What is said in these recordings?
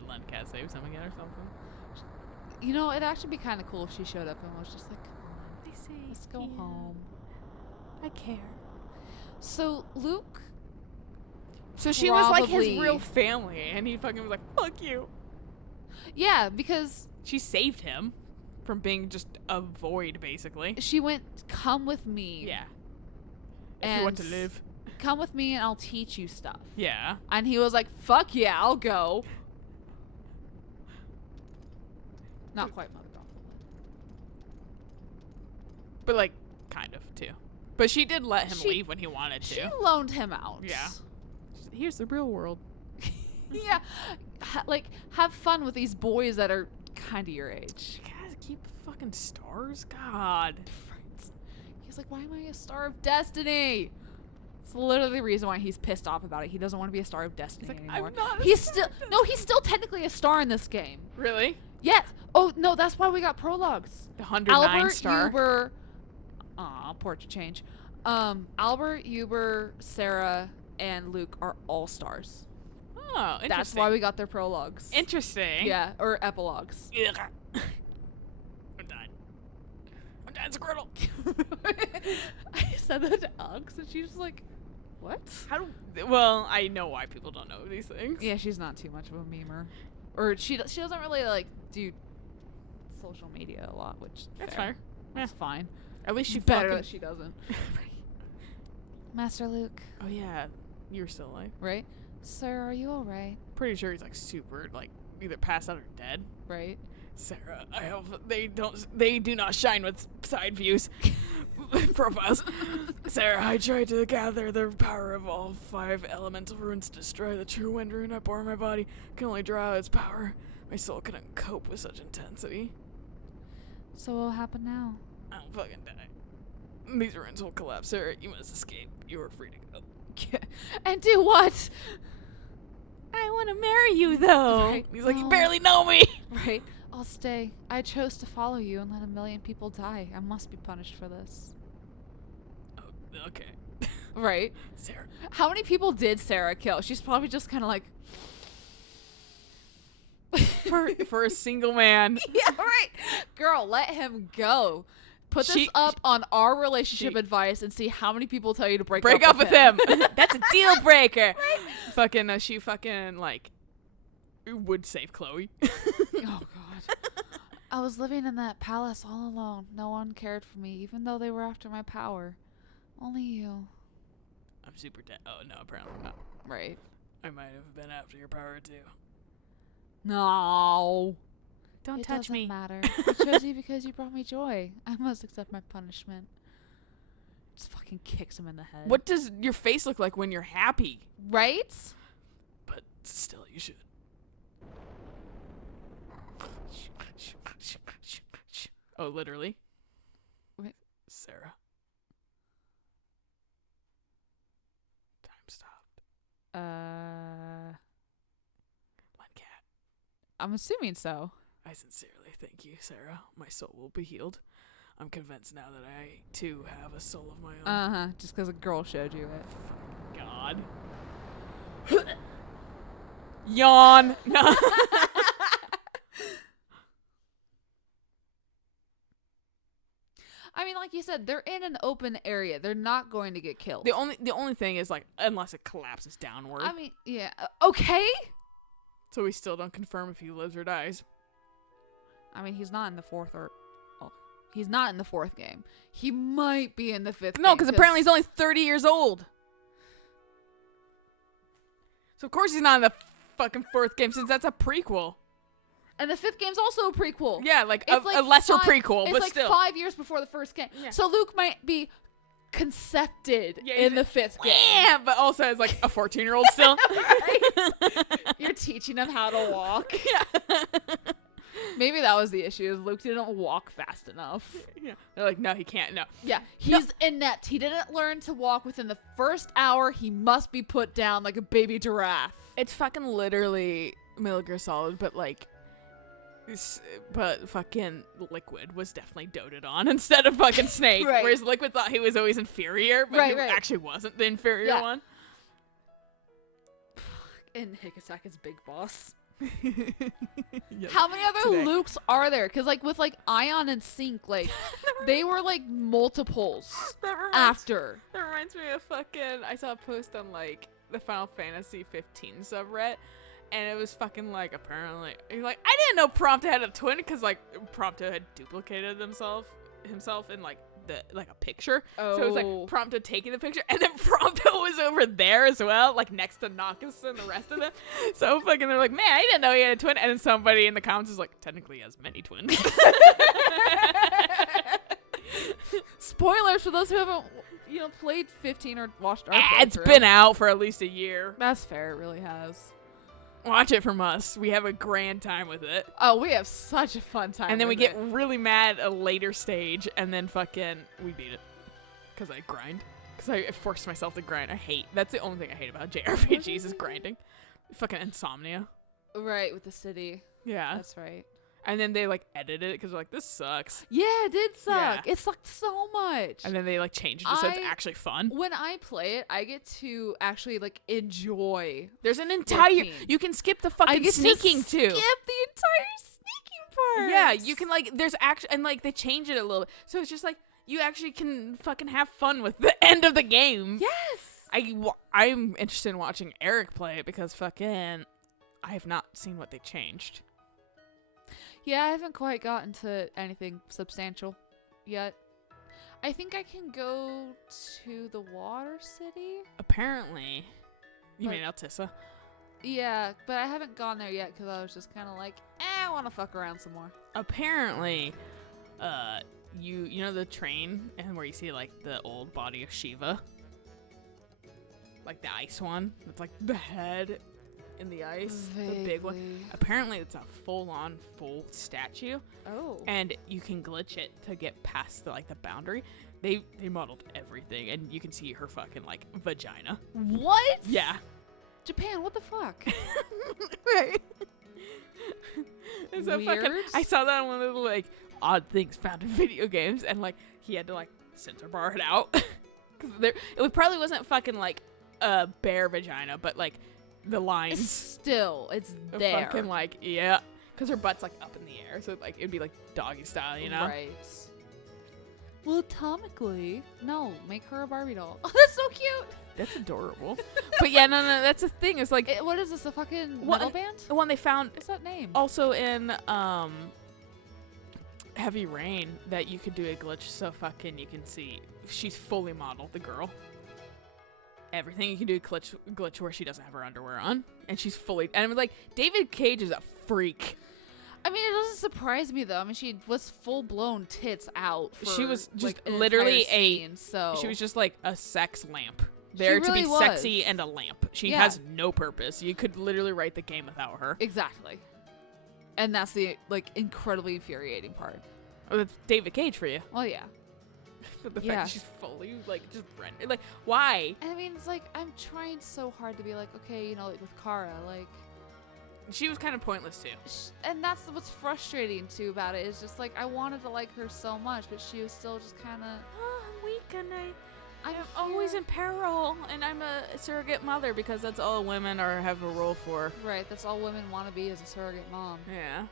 had Len Cat save him again or something. You know, it'd actually be kind of cool if she showed up and was just like, I say, let's go home. I care. So Luke. So she was like his Probably- real family, and he fucking was like, fuck you. Yeah, because She saved him from being just a void, basically. she went, come with me. Yeah. If you want to And- live. Come with me and I'll teach you stuff. Yeah. And he was like, fuck yeah, I'll go. Not quite mother dog. But, like, kind of, too. But she did let him She- leave when he wanted She to. loaned him out. Yeah. Here's the real world. Yeah. Like, have fun with these boys that are kind of your age. Guys, keep fucking stars? God. He's like, why am I a star of destiny? It's literally the reason why he's pissed off about it. He doesn't want to be a star of destiny He's like, anymore. I'm not a He's star still of destiny. no, he's still technically a star in this game. Really? Yes. Oh no, that's why we got prologues. The 109 Albert, star. Uber. Aw, portrait change. Albert, Uber, Sarah, and Luke are all stars. Oh, interesting. That's why we got their prologues. Interesting. Yeah, or epilogues. Ugh. I'm done. I'm done, Squirtle. I said that to Alex, and she was like, "What?" Well, I know why people don't know these things. Yeah, she's not too much of a memer, or she doesn't really like do social media a lot, which That's fair. fair. That's fine. At least she It's better fucking... that she doesn't. Master Luke, Oh, yeah. You're still alive. right? Sir, are you all right? Pretty sure he's, like, super, like, either passed out or dead. Right? Sarah, I hope they do not shine with side views. Profiles. Sarah, I tried to gather the power of all 5 elemental runes to destroy the true wind rune I bore in my body. Can only draw out its power. My soul couldn't cope with such intensity. So what will happen now? I'll fucking die. These runes will collapse, Sarah. You must escape. You are free to go. And do what? I want to marry you, though. Right. He's like, you Oh. barely know me. Right? I'll stay. I chose to follow you and let a million people die. I must be punished for this. Oh, okay. Right? Sarah. How many people did Sarah kill? She's probably just kind of like... For a single man. Yeah, right. Girl, let him go. Put this up on our relationship advice and see how many people tell you to break up with him. That's a deal breaker. Fucking, she fucking, like, would save Chloe. Oh, God. I was living in that palace all alone. No one cared for me, even though they were after my power. Only you. I'm super dead. Oh, no, apparently not. Right. I might have been after your power, too. No. Don't It touch doesn't me. matter. I chose you because you brought me joy. I must accept my punishment. Just fucking kicks him in the head. What does your face look like when you're happy? Right? But still, you should. Oh, literally. Wait. Sarah. Time stopped. Len Cat. I'm assuming so. I sincerely thank you, Sarah. My soul will be healed. I'm convinced now that I, too, have a soul of my own. Uh-huh. Just because a girl showed you it. God. Yawn. No. I mean, like you said, they're in an open area. They're not going to get killed. The only thing is, like, unless it collapses downward. I mean, yeah. Okay? So we still don't confirm if he lives or dies. I mean, he's not in the fourth or... Oh, he's not in the fourth game. He might be in the fifth No, game. because apparently he's only 30 years old. So of course he's not in the fucking fourth game, since that's a prequel. And the fifth game's also a prequel. Yeah, like It's a lesser five- prequel, it's but like still. 5 years before the first game. Yeah. So Luke might be concepted Yeah, in the fifth game. Yeah, but also as like a 14-year-old still. You're teaching him how to walk. Yeah. Maybe that was the issue, is Luke didn't walk fast enough. Yeah. They're like, no, he can't. No. Yeah, he's inept. He didn't learn to walk within the first hour. He must be put down like a baby giraffe. It's fucking literally Metal Gear Solid, but like, but fucking Liquid was definitely doted on instead of fucking Snake. Right. Whereas Liquid thought he was always inferior, but he Right. actually wasn't the inferior Yeah. one. And Hikasaki's big boss. Yes. How many other Today. Lukes are there? Because like with like Ion and Sync, like they were like multiples That after. reminds me of fucking. I saw a post on like the Final Fantasy 15 subreddit, and it was fucking like apparently like I didn't know Prompto had a twin because like Prompto had duplicated himself in like a picture. So it was like Prompto taking the picture, and then Prompto was over there as well, like next to Noctis and the rest of them. So fucking they're like, man, I didn't know he had a twin. And then somebody in the comments is like, technically he has many twins. Spoilers for those who haven't, played 15 or watched our It's playthrough. been out for at least a year. That's fair. It really has. Watch it from us. We have a grand time with it. Oh, we have such a fun time. And then we with get really mad at a later stage, and then fucking we beat it. Because I grind. Because I forced myself to grind. That's the only thing I hate about JRPGs is grinding. Fucking insomnia. Right, with the city. Yeah. That's right. And then they like edited it because they're like, this sucks. Yeah, it did suck. Yeah. It sucked so much. And then they like changed it so it's actually fun. When I play it, I get to actually like enjoy. There's an entire. 15. You can skip the I fucking get sneaking to too. skip the entire sneaking part. Yeah, you can like. There's actually and like they change it a little bit, so it's just like you actually can fucking have fun with the end of the game. Yes. I'm interested in watching Eric play it because fucking I have not seen what they changed. Yeah, I haven't quite gotten to anything substantial yet. I think I can go to the water city. Apparently, you Like- mean Altissa? Yeah, but I haven't gone there yet because I was just kind of like, I want to fuck around some more. Apparently, you know the train and where you see like the old body of Shiva, like the ice one. It's like the head in the ice, the big one. Vaguely. Apparently, it's a full statue, Oh. and you can glitch it to get past the boundary. They modeled everything, and you can see her fucking like vagina. What? Yeah. Japan, what the fuck? Right. And so fucking, Weird. I saw that on one of the like odd things found in video games, and like he had to like censor bar it out because it probably wasn't fucking like a bare vagina, but like the lines It's are there. fucking like yeah, because her butt's like up in the air, so like it'd be like doggy style, you know? Right. Well, atomically, no, make her a Barbie doll. Oh, that's so cute. That's adorable. But yeah, no, that's the thing. It's like What is this? A fucking What- metal band? the one they found What's that name? also in Heavy Rain that you could do a glitch so fucking you can see she's fully modeled, the girl. Everything you can do a glitch where she doesn't have her underwear on and she's fully, and it was like David Cage is a freak. I mean, it doesn't surprise me though. I mean, she was full blown tits out. For, She was just like, an literally entire scene, so She was just like a sex lamp. There to really be was. sexy and a lamp. She Yeah. has no purpose. You could literally write the game without her. exactly, and that's the like incredibly infuriating part. Oh, that's David Cage for you. Well, yeah. But the Yeah. fact that she's fully like just rendered. Like why? And I mean, it's like I'm trying so hard to be like, okay, like with Kara, like, She was kind of pointless too. and that's what's frustrating too about it. Is just like I wanted to like her so much, but she was still just kind of. Oh, I'm weak and I'm I'm always here. in peril, and I'm a surrogate mother because that's all women have a role for. Right, that's all women want to be is a surrogate mom. Yeah.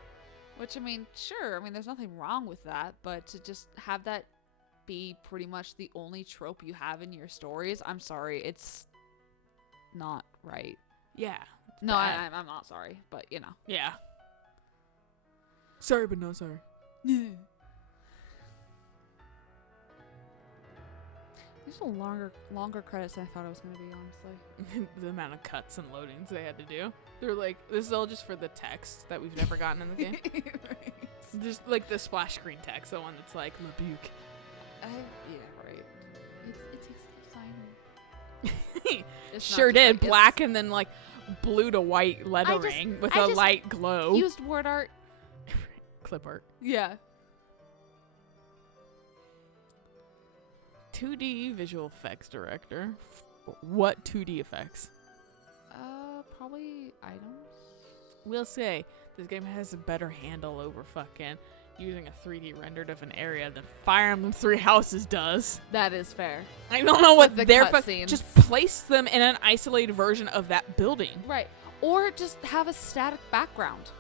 Which, I mean, sure, I mean, there's nothing wrong with that, but to just have that be pretty much the only trope you have in your stories, I'm sorry, it's not right. Yeah. No, bad. I'm not sorry, but, you know. Yeah. Sorry, but no sorry. These are longer credits than I thought it was going to be, honestly. The amount of cuts and loadings they had to do. They're like, this is all just for the text that we've never gotten in the game. Right. Just like the splash screen text, the one that's like Mabuke. Yeah, right. It takes time. It's not Sure just, did. like, it's Black and then like blue to white lettering with I a just light glow. Used word art. Clip art. Yeah. 2D visual effects director. What 2D effects? Probably items. We'll say this game has a better handle over fucking using a 3D rendered of an area than Fire Emblem Three Houses does. That is fair. I don't know what the they're cutscenes. just place them in an isolated version of that building. Right. Or just have a static background.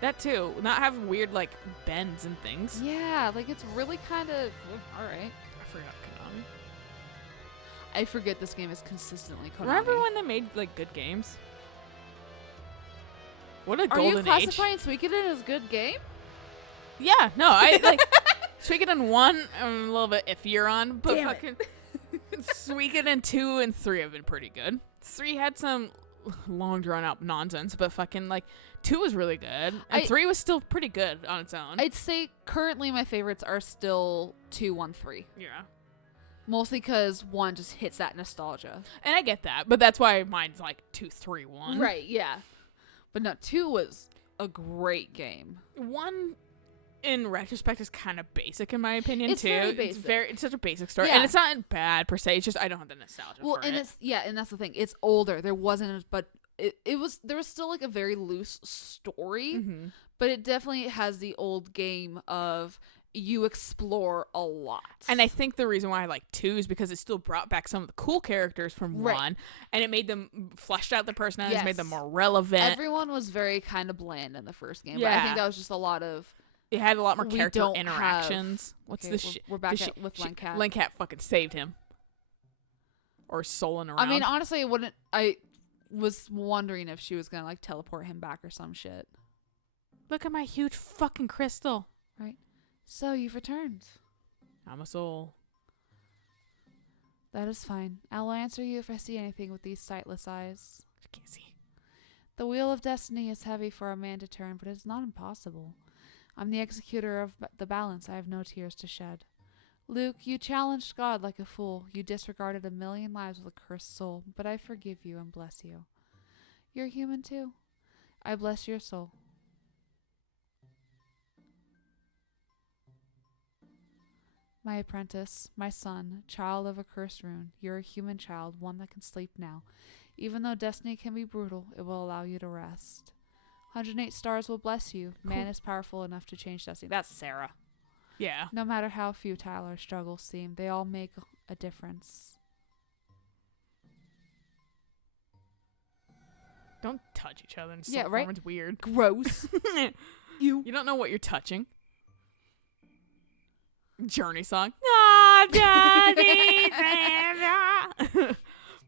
That too. Not have weird like bends and things. Yeah, like it's really kind of all right. I forgot Konami. I forget this game is consistently Konami. Remember when they made like good games? What a Are golden you age. classifying Suikoden as good game? Yeah, no, I like Suikoden 1 I'm a little bit iffier on, but Damn fucking Suikoden 2 and 3 have been pretty good. 3 had some long drawn out nonsense, but fucking like 2 was really good. And 3 was still pretty good on its own. I'd say currently my favorites are still 2, 1, 3. Yeah. Mostly because 1 just hits that nostalgia. And I get that, but that's why mine's like 2, 3, 1. Right, yeah. But no, 2 was a great game. 1 in retrospect is kind of basic in my opinion It's too. very basic. It's such a basic story. Yeah. And it's not bad per se, it's just I don't have the nostalgia Well, for and it. it's and that's the thing. It's older. There wasn't, but it was there was still like a very loose story, Mhm. but it definitely has the old game of you explore a lot. And I think the reason why I like 2 is because it still brought back some of the cool characters from Right. 1, and it made them fleshed out the personalities, Yes. made them more relevant. Everyone was very kind of bland in the first game, but I Yeah. think that was just a lot of It had a lot more we character don't interactions. have- What's okay, the shit? we're back with Lencat. Lencat fucking saved him. Or Solon around. I mean, honestly, it wouldn't. I was wondering if she was gonna like teleport him back or some shit. look at my huge fucking crystal. Right. So you've returned. I'm a soul. That is fine. I'll answer you if I see anything with these sightless eyes. I can't see. The wheel of destiny is heavy for a man to turn, but it's not impossible. I'm the executor of the balance. I have no tears to shed. Luke, you challenged God like a fool. You disregarded 1,000,000 lives with a cursed soul, but I forgive you and bless you. You're human too. I bless your soul. My apprentice, my son, child of a cursed rune, you're a human child, one that can sleep now. Even though destiny can be brutal, it will allow you to rest. 108 stars will bless you. Man is powerful enough to change destiny. That's Sarah. Yeah. No matter how futile our struggles seem, they all make a difference. Don't touch each other in Yeah, some right? form. It's weird. Gross. You don't know what you're touching. Journey song.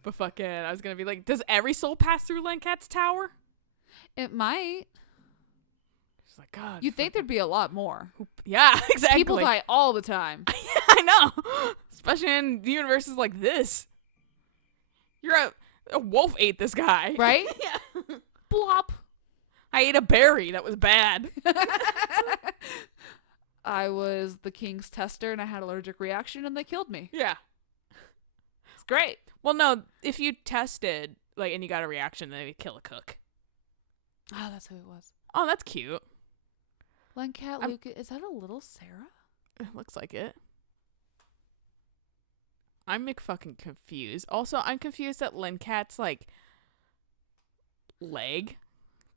But fucking, I was gonna be like, does every soul pass through Lencat's tower? It might. She's like, God. You'd think there'd be a lot more. Yeah, exactly. People die all the time. I know. Especially in universes like this. You're a wolf ate this guy. Right? Yeah. Blop. I ate a berry. That was bad. I was the king's tester and I had an allergic reaction and they killed me. Yeah. It's great. Well, no, if you tested, like, and you got a reaction, then you kill a cook. Oh, that's who it was. Oh, that's cute. Lencat Luke, is that a little Sarah? It looks like it. I'm fucking confused. Also, I'm confused at Lencat's, like, leg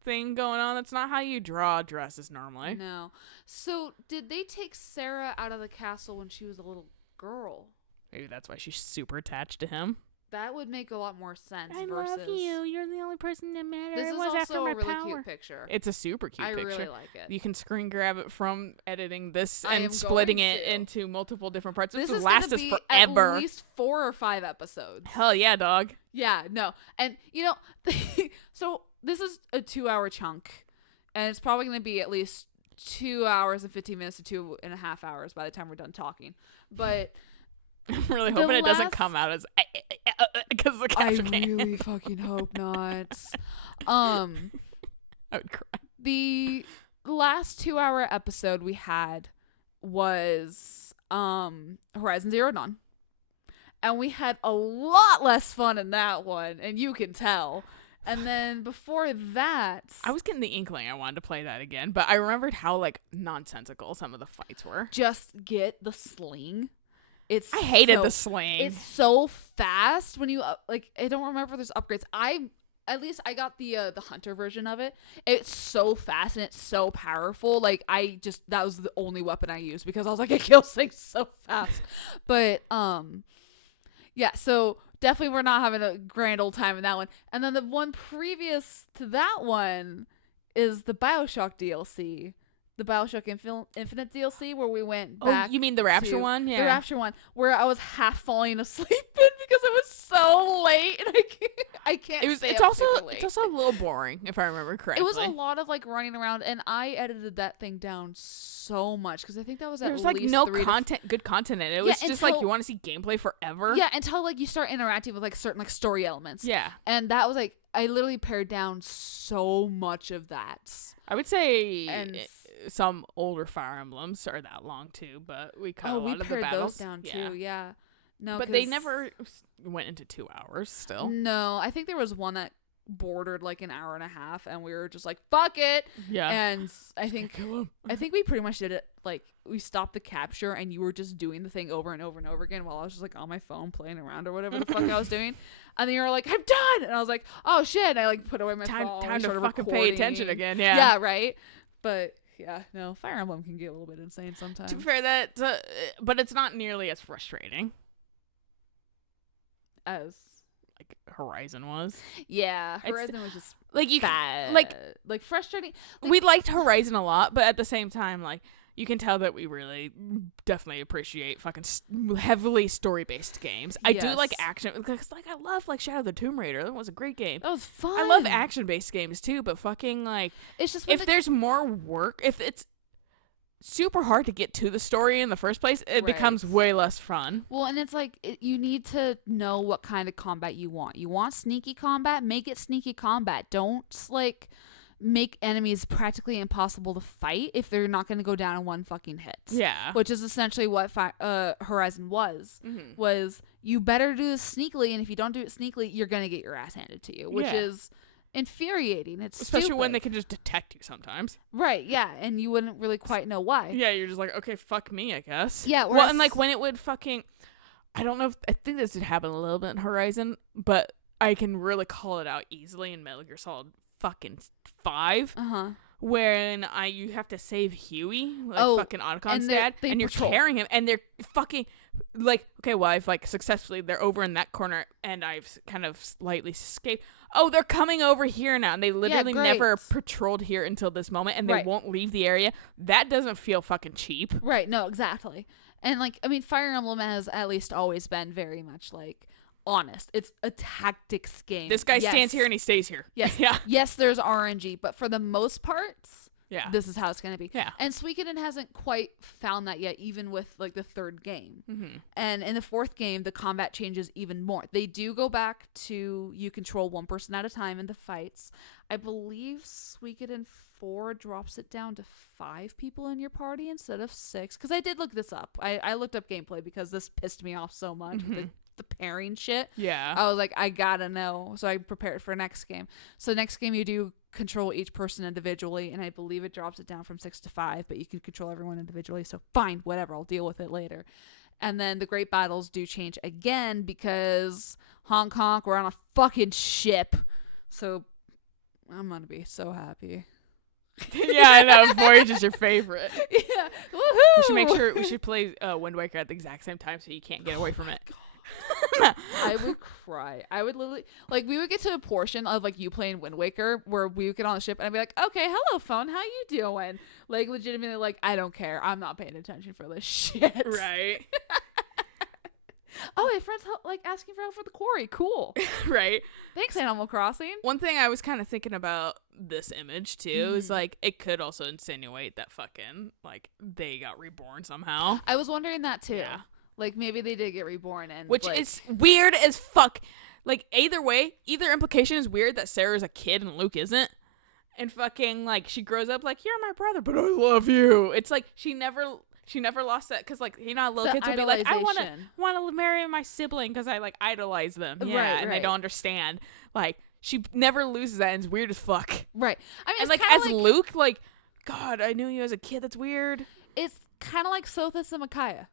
thing going on. That's not how you draw dresses normally. No. So, did they take Sarah out of the castle when she was a little girl? Maybe that's why she's super attached to him. That would make a lot more sense. I versus love you. You're the only person that matters. This is Everyone's after also my a really power. cute picture. It's a super cute I picture. really like it. You can screen grab it from editing this I am and splitting going it to. into multiple different parts. This This is will last gonna us be forever. at least 4 or 5 episodes. Hell yeah, dog. Yeah, no. And, you know, so this is a 2-hour chunk. And it's probably going to be at least 2 hours and 15 minutes to 2.5 hours by the time we're done talking. But I'm really The hoping it doesn't last- come out as because the I capture can. really fucking hope not. I would cry. The last 2-hour episode we had was Horizon Zero Dawn. And we had a lot less fun in that one, and you can tell. And then before that, I was getting the inkling I wanted to play that again, but I remembered how like nonsensical some of the fights were. just get the sling. It's I hated so- the sling. It's so fast when you like. I don't remember if there's upgrades. I at least I got the hunter version of it. It's so fast and it's so powerful. Like that was the only weapon I used because I was like, it kills things so fast. But yeah, so definitely we're not having a grand old time in that one. And then the one previous to that one is the BioShock DLC. The BioShock Infinite DLC where we went back. Oh, you mean the Rapture one? The Yeah. Rapture one where I was half falling asleep in because it was so late and I can't stay It's up also super late. it's also a little boring if I remember correctly. It was a lot of like running around, and I edited that thing down so much because I think that was at There's least like no 3 to good content in it. It was just like you want to see gameplay forever. Yeah, until like you start interacting with like certain like story elements. Yeah. And that was like I literally pared down so much of that. I would say And some older Fire Emblems are that long too, but we cut a lot we of the pared battles those down Yeah. too. Yeah. No, But they never went into 2 hours still. No, I think there was one that bordered like an hour and a half, and we were just like, "Fuck it!" Yeah. And I think we pretty much did it. Like we stopped the capture, and you were just doing the thing over and over and over again while I was just like on my phone playing around or whatever the fuck I was doing. And then you were like, "I'm done," and I was like, "Oh shit!" And I like put away my phone. Time to started fucking pay recording. attention again. Yeah. Yeah, right. But yeah, no, Fire Emblem can get a little bit insane sometimes. To be fair, but it's not nearly as frustrating As like Horizon was. yeah, Horizon was just Like you bad, like frustrating. we liked Horizon a lot, but at the same time, like you can tell that we really definitely appreciate fucking heavily story-based games. I do like Yes. action because like I love like Shadow of the Tomb Raider. That was a great game. That was fun. I love action-based games too, but fucking like It's just if there's more work, if it's super hard to get to the story in the first place, it becomes way less fun. well, and it's like you need to know what kind of combat you want. You want sneaky combat? Make it sneaky combat. Don't like make enemies practically impossible to fight if they're not going to go down in one fucking hit. Yeah. Which is essentially what Horizon was. Was you better do this sneakily, and if you don't do it sneakily, you're going to get your ass handed to you, which is infuriating. It's especially when stupid. they can just detect you sometimes. Right, yeah, and you wouldn't really quite know why. Yeah, you're just like, okay, fuck me, I guess. Yeah, well, and whereas- like when it would fucking, I don't know if, I think this did happen a little bit in Horizon, but I can really call it out easily in Metal Gear Solid fucking 5. When you have to save Huey, like fucking Otacon dad, and you're carrying him, and they're fucking like, okay, well, I've like successfully, they're over in that corner, and I've kind of slightly escaped. Oh, they're coming over here now, and they literally never patrolled here until this moment, and they won't leave the area. That doesn't feel fucking cheap. Right, no, exactly. And like, I mean, Fire Emblem has at least always been very much like honest. It's a tactics game. This guy stands here and he stays here. Yes. Yeah. Yes, there's RNG, but for the most parts, yeah, this is how it's going to be. Yeah. And Suikoden hasn't quite found that yet, even with like the third game. And in the fourth game, the combat changes even more. They do go back to you control one person at a time in the fights. I believe Suikoden 4 drops it down to 5 people in your party instead of 6. Because I did look this up. I looked up gameplay because this pissed me off so much. The pairing shit. Yeah. I was like, I gotta know. So I prepared for next game. So next game you do control each person individually, and I believe it drops it down from 6 to 5, but you can control everyone individually. So fine, whatever, I'll deal with it later. And then the great battles do change again because Hong Kong, we're on a fucking ship. So I'm gonna be so happy. Yeah, I know. Voyage is your favorite. Yeah. Woohoo! We should play Wind Waker at the exact same time so you can't get away from it. I would cry. I would literally, like, we would get to a portion of like you playing Wind Waker where we would get on the ship and I'd be like, okay, hello phone, how you doing? Like legitimately, like, I don't care, I'm not paying attention for this shit. Right. Oh, my friend's like asking for help for the quarry. Cool. Right. Thanks, Animal Crossing. One thing I was kind of thinking about this image too is like it could also insinuate that fucking like they got reborn somehow. I was wondering that too. Yeah. Like maybe they did get reborn, and which like, is weird as fuck. Like either way, either implication is weird that Sarah's a kid and Luke isn't. And fucking like she grows up like, you're my brother, but I love you. It's like she never lost that, because like, you know, little kids will be like, I want to marry my sibling because I like idolize them. Yeah, right, and they don't understand. Like she never loses that, and it's weird as fuck. Right. I mean, And like as Luke, like, God, I knew you as a kid. That's weird. It's kind of like Sothis and Micaiah.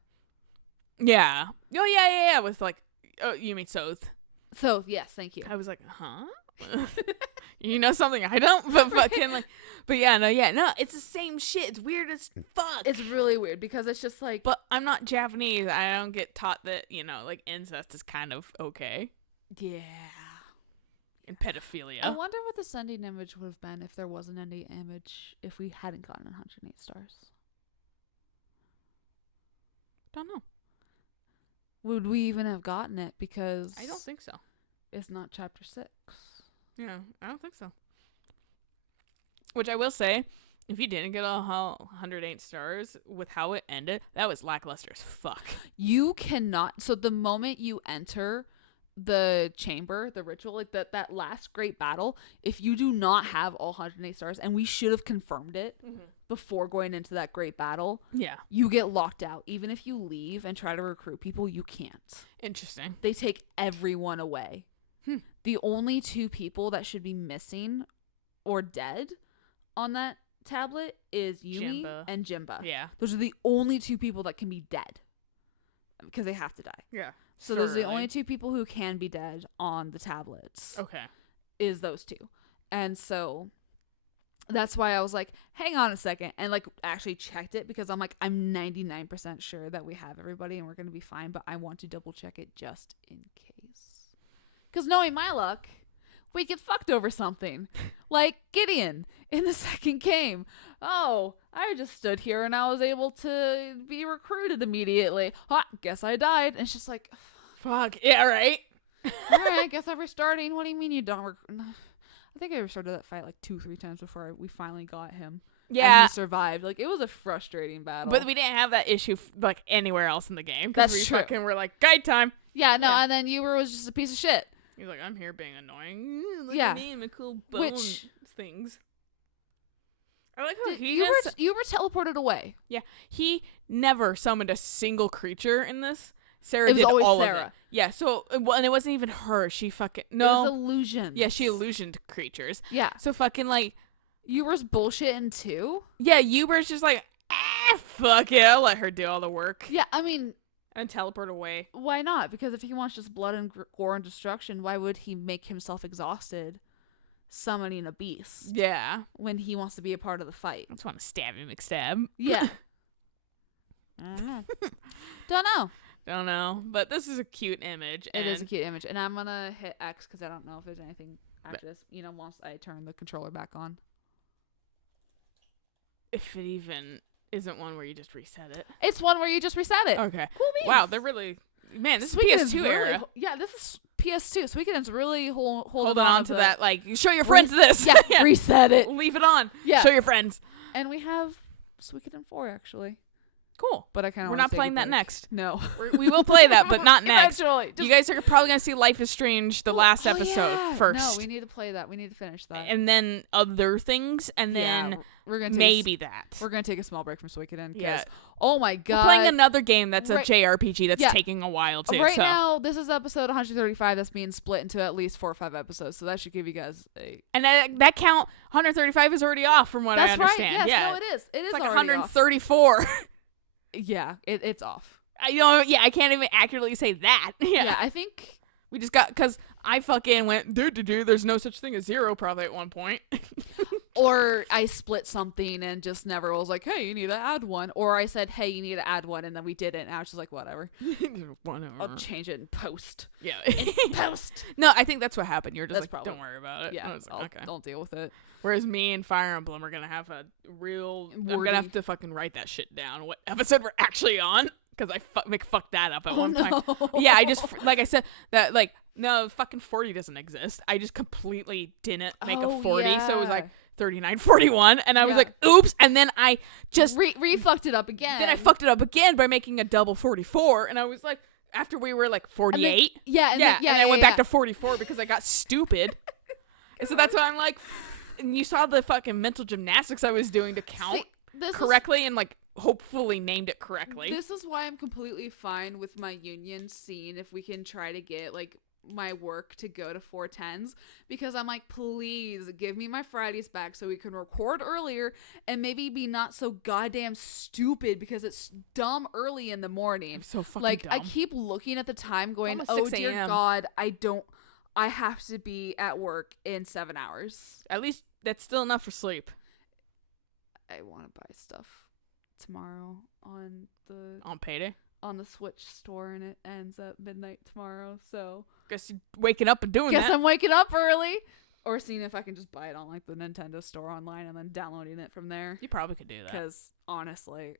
Yeah. Oh yeah. With like, oh, you mean Soth? So yes, thank you. I was like, huh? You know something I don't, but fucking like, but no, it's the same shit. It's weird as fuck. It's really weird because it's just like, But I'm not Japanese. I don't get taught that, like incest is kind of okay. yeah. And pedophilia. I wonder what the sending image would have been if there wasn't any image if we hadn't gotten 108 stars. Don't know. Would we even have gotten it? Because I don't think so. it's not chapter 6. Yeah, I don't think so. Which I will say, if you didn't get 108 stars with how it ended, that was lackluster as fuck. You cannot. So the moment you enter the chamber, the ritual, like that last great battle, if you do not have all 108 stars, and we should have confirmed it before going into that great battle, Yeah. you get locked out. Even if you leave and try to recruit people, you can't. Interesting. They take everyone away. The only 2 people that should be missing or dead on that tablet is Yumi Jimba. and Jimba. Yeah. Those are the only 2 people that can be dead because they have to die. Yeah. So those are the only 2 people who can be dead on the tablets. Okay. Is those 2. And so that's why I was like, hang on a second, and like actually checked it because I'm like, I'm 99% sure that we have everybody and we're going to be fine, but I want to double check it just in case. Because knowing my luck, we get fucked over something. Like Gideon in the second game. Oh, I just stood here and I was able to be recruited immediately. Guess I died. And it's just like, fuck. Yeah, right? alright, guess I'm restarting. What do you mean you don't I think I restarted that fight like 2-3 times before we finally got him. Yeah. And he survived. Like, it was a frustrating battle. But we didn't have that issue like anywhere else in the game. That's we true. fucking were like, guide time. Yeah, no, Yeah. And then Ewer was just a piece of shit. He's like, I'm here being annoying. Look Yeah. at me and my cool bone things. I like how You were teleported away. Yeah, he never summoned a single creature in this. Sarah It was did always all Sarah. of it. Yeah, so and it wasn't even her. She fucking It was no. illusions. Yeah, she illusioned creatures. Yeah. So fucking like Ewer's bullshitting too. yeah, Uber's just like fuck it. I'll let her do all the work Yeah, I mean, and teleport away. why not? Because if he wants just blood and gore and destruction, why would he make himself exhausted summoning a beast Yeah, when he wants to be a part of the fight? I just want to stab him, McStab. Yeah. I don't know. Don't know. Don't know, but this is a cute image. It is a cute image. And I'm going to hit X because I don't know if there's anything after this, once I turn the controller back on. If it even isn't one where you just reset it. It's one where you just reset it. Okay. Cool beans. Wow, they're really man. This Suikoden's is PS2 really era. Yeah, this is PS2. Suikoden's really Holding on to that. Like, show your friends this. Yeah, reset it. Leave it on. Yeah. Show your friends. And we have Suikoden 4 actually. Cool. But I kind of We're not playing that next. No. We will play that, but not next. Eventually. You guys are probably gonna see Life is Strange, the last episode first. No, we need to play that. We need to finish that. And then other things, and then we're gonna take maybe that. we're gonna take a small break from Suikoden. Yeah. Oh my god. We're playing another game that's Right- a JRPG that's Yeah. taking a while too. Right so. now, this is episode 135 that's being split into at least 4 or 5 episodes, so that should give you guys a... And that count 135 is already off from what I That's right, understand. yes, yeah. no, it is. It is It's like already 134. off. Yeah, it's off. I can't even accurately say that. Yeah, I think... We just got, because I fucking went, there's no such thing as 0 probably at one point. Or I split something and just never was like, hey, you need to add one. Or I said, hey, you need to add one, and then we didn't. And I was just like, whatever. Whatever. I'll change it in post. Yeah. In post. No, I think that's what happened. You're just That's like, probably- don't worry about it. Yeah, I was like, okay. don't deal with it. Whereas me and Fire Emblem are going to have a real, I'm going Wordy. to have to fucking write that shit down. What episode we're actually on? Because I fucked that up at one point. Yeah, I just, like I said, that like, no, fucking 40 doesn't exist. I just completely didn't make a 40. So it was like 39, 41. And I was Yeah. like, oops. And then I just, Re-fucked it up again. then I fucked it up again by making a double 44. And I was like, after we were like 48. Yeah, And I went back to 44 because I got stupid. And so that's why I'm like, and you saw the fucking mental gymnastics I was doing to count correctly and like hopefully named it correctly. This is why I'm completely fine with my union seeing if we can try to get like my work to go to 410s, because I'm like, please give me my Fridays back so we can record earlier and maybe be not so goddamn stupid because it's dumb early in the morning. I'm so fucking like dumb. I keep looking at the time going, almost oh 6 dear a.m. God, I don't I have to be at work in 7 hours. At least that's still enough for sleep. I want to buy stuff tomorrow on Payday. on the Switch store, and it ends at midnight tomorrow. So Guess you're waking up and doing guess that. I'm waking up early, or seeing if I can just buy it on like the Nintendo store online and then downloading it from there. You probably could do that. Because honestly,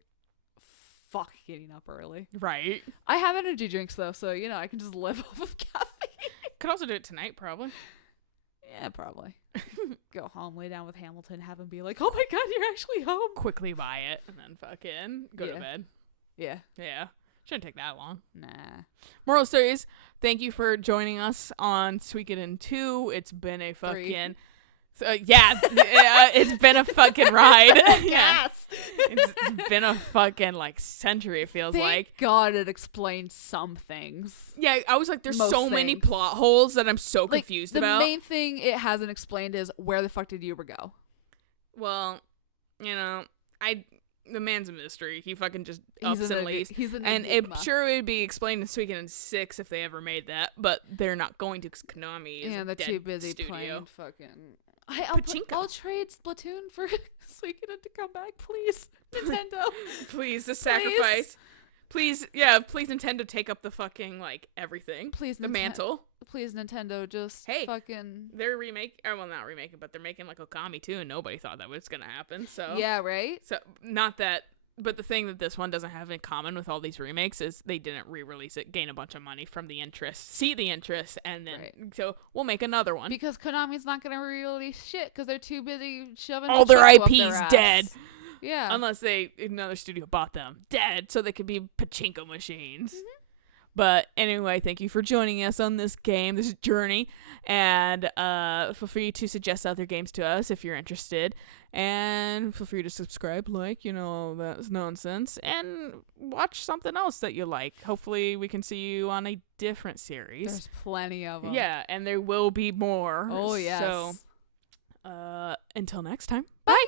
fuck getting up early. Right. I have energy drinks though, so I can just live off of caffeine. Could also do it tonight, probably. Yeah, probably. Go home, lay down with Hamilton, have him be like, "Oh my god, you're actually home." Quickly buy it and then fucking go to bed. Yeah. Yeah. Shouldn't take that long. Nah. Moral stories. Thank you for joining us on Suikoden 2. It's been a fucking... it's been a fucking ride. Yes. It's been a fucking century, it feels Thank like. God it explained some things. Yeah, I was like, there's Most so many things. plot holes that I'm so confused about. The main thing it hasn't explained is where the fuck did Uber go? Well, the man's a mystery. He fucking just ups and leaves. He's an And enigma. I'm sure it would be explained in Suikoden 6 if they ever made that, but they're not going to because Konami is a they're dead too busy studio. playing fucking... Pachinko. I'll trade Splatoon for Suikoden to come back, please. Nintendo. Please, the sacrifice. Please, please Nintendo take up the fucking, everything. Please, the mantle. Please, Nintendo, just fucking... They're not remaking, but they're making, Okami, too, and nobody thought that was gonna happen, so... Yeah, right? So, not that... But the thing that this one doesn't have in common with all these remakes is they didn't re-release it, gain a bunch of money from the interest, see the interest, and then... Right. So, we'll make another one. Because Konami's not gonna re-release shit, because they're too busy shoving all their Pachinko up IP's their ass. dead. Yeah. Unless another studio bought them. Dead, so they could be pachinko machines. Mm-hmm. But anyway, thank you for joining us on this journey. And feel free to suggest other games to us if you're interested. And feel free to subscribe, all that nonsense. And watch something else that you like. Hopefully we can see you on a different series. There's plenty of them. Yeah, and there will be more. Oh, yes. So, until next time. Bye.